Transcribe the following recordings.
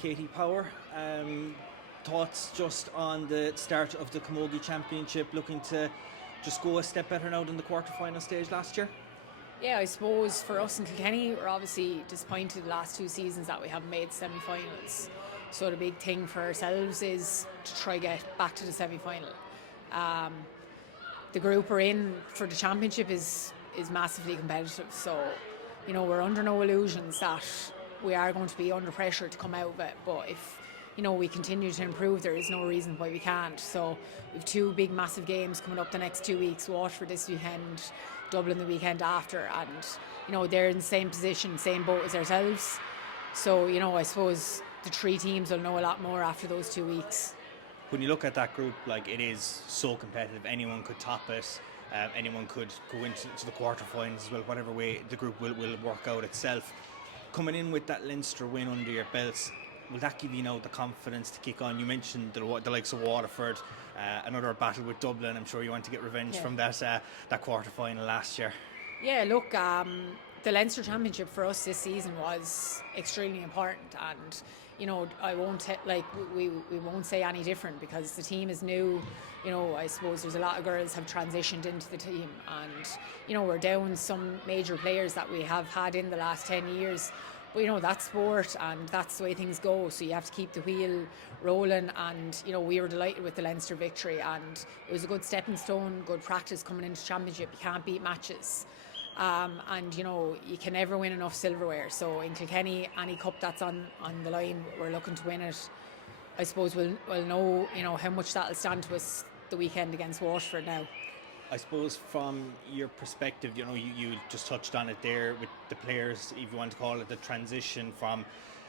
Katie Power. Thoughts just on the start of the Camogie Championship, looking to just go a step better now than the quarter-final stage last year? Yeah, I suppose for us in Kilkenny, we're obviously disappointed the last 2 seasons that we haven't made semi-finals. So the big thing for ourselves is to try get back to the semi-final. The group we're in for the championship is massively competitive. So, we're under no illusions that we are going to be under pressure to come out of it. But if we continue to improve, there is no reason why we can't. So we've two big massive games coming up the next 2 weeks, Waterford this weekend, Dublin the weekend after, and they're in the same position, same boat as ourselves. So I suppose the three teams will know a lot more after those 2 weeks. When you look at that group, it is so competitive. Anyone could top it. Anyone could go into the quarterfinals as well. Whatever way the group will work out itself. Coming in with that Leinster win under your belts, will that give you now the confidence to kick on? You mentioned the likes of Waterford, another battle with Dublin. I'm sure you want to get revenge from that quarter-final last year. Yeah, look, the Leinster Championship for us this season was extremely important, and I won't we won't say any different because the team is new. I suppose there's a lot of girls have transitioned into the team, and we're down some major players that we have had in the last 10 years. But that's sport and that's the way things go, so you have to keep the wheel rolling, and we were delighted with the Leinster victory, and it was a good stepping stone, good practice coming into championship. You can't beat matches, and you can never win enough silverware. So in Kilkenny, any cup that's on the line, we're looking to win it. I suppose we'll know how much that'll stand to us the weekend against Waterford now. I suppose from your perspective, you just touched on it there with the players, if you want to call it, the transition from,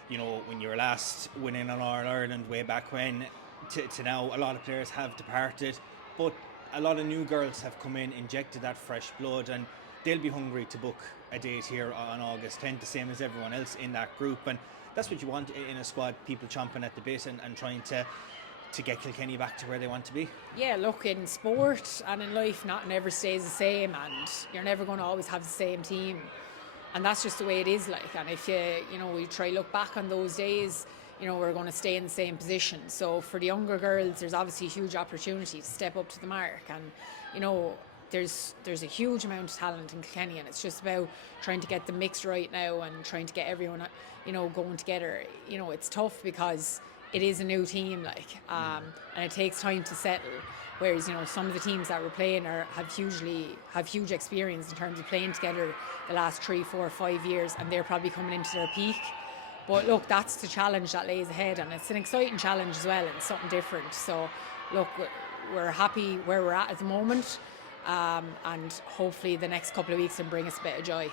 when you were last winning on All-Ireland way back when to now. A lot of players have departed, but a lot of new girls have come in, injected that fresh blood, and they'll be hungry to book a date here on August 10th, the same as everyone else in that group. And that's what you want in a squad, people chomping at the bit and trying to get Kilkenny back to where they want to be. Yeah, look, in sport and in life, nothing ever stays the same, and you're never going to always have the same team, and that's just the way it is. And if we try look back on those days, we're going to stay in the same position. So for the younger girls, there's obviously a huge opportunity to step up to the mark, and there's a huge amount of talent in Kilkenny, and it's just about trying to get the mix right now and trying to get everyone going together. It's tough because it is a new team, and it takes time to settle. Whereas some of the teams that we're playing have huge experience in terms of playing together the last 3, 4, 5 years, and they're probably coming into their peak. But look, that's the challenge that lays ahead, and it's an exciting challenge as well, and something different. So look, we're happy where we're at the moment, and hopefully the next couple of weeks can bring us a bit of joy.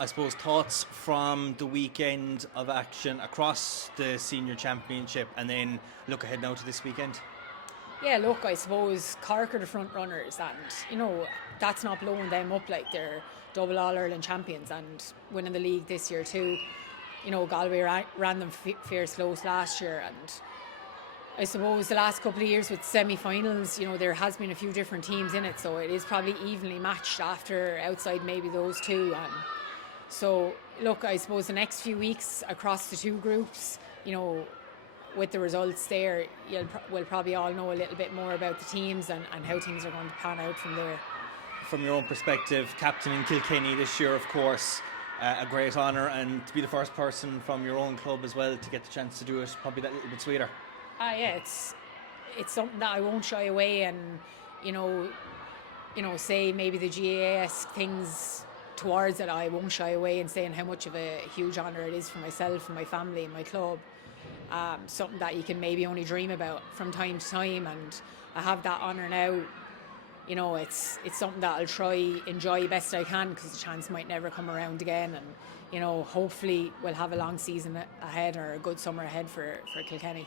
I suppose thoughts from the weekend of action across the Senior Championship, and then look ahead now to this weekend. Yeah, look, I suppose Cork are the front runners, and that's not blowing them up. They're double All-Ireland champions and winning the league this year too. Galway ran them fierce close last year, and I suppose the last couple of years with semi-finals, there has been a few different teams in it, so it is probably evenly matched outside maybe those two. So, look, I suppose the next few weeks across the two groups, with the results there, we'll probably all know a little bit more about the teams and how things are going to pan out from there. From your own perspective, captain in Kilkenny this year, of course, a great honour, and to be the first person from your own club as well to get the chance to do it, probably that little bit sweeter. Yeah, it's something that I won't shy away and, say maybe the GAS things towards it. I won't shy away in saying how much of a huge honour it is for myself and my family and my club. Something that you can maybe only dream about from time to time, and I have that honour now. It's something that I'll try enjoy best I can, because the chance might never come around again, and hopefully we'll have a long season ahead or a good summer ahead for Kilkenny.